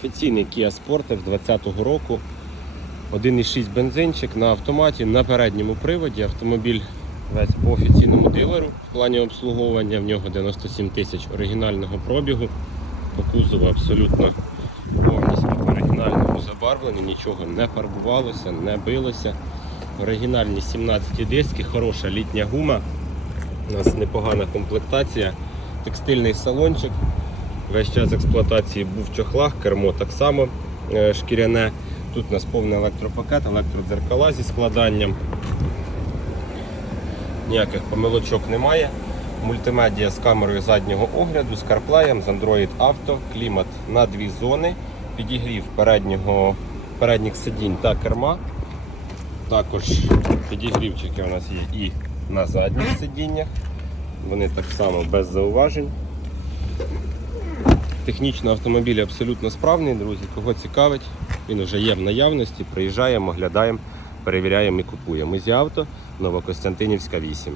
Офіційний Kia Sportage 2020 року. 1,6 бензинчик на автоматі на передньому приводі. Автомобіль весь по офіційному дилеру в плані обслуговування. В нього 97 тисяч оригінального пробігу. По кузову абсолютно повністю в оригінальному забарвленні, нічого не фарбувалося, не билося. Оригінальні 17 диски, хороша літня гума. У нас непогана комплектація, текстильний салончик. Весь час експлуатації був в чохлах, кермо так само е, шкіряне. Тут у нас повний електропакет, електродзеркала зі складанням. Ніяких помилочок немає. Мультимедіа з камерою заднього огляду, з CarPlay, з Android Auto, клімат на дві зони, підігрів переднього, передніх сидінь та керма. Також підігрівчики у нас є і на задніх сидіннях. Вони так само без зауважень. Технічно автомобіль абсолютно справний, друзі. Кого цікавить, він вже є в наявності. Приїжджаємо, оглядаємо, перевіряємо і купуємо. Ми зі авто Новокостянтинівська 8.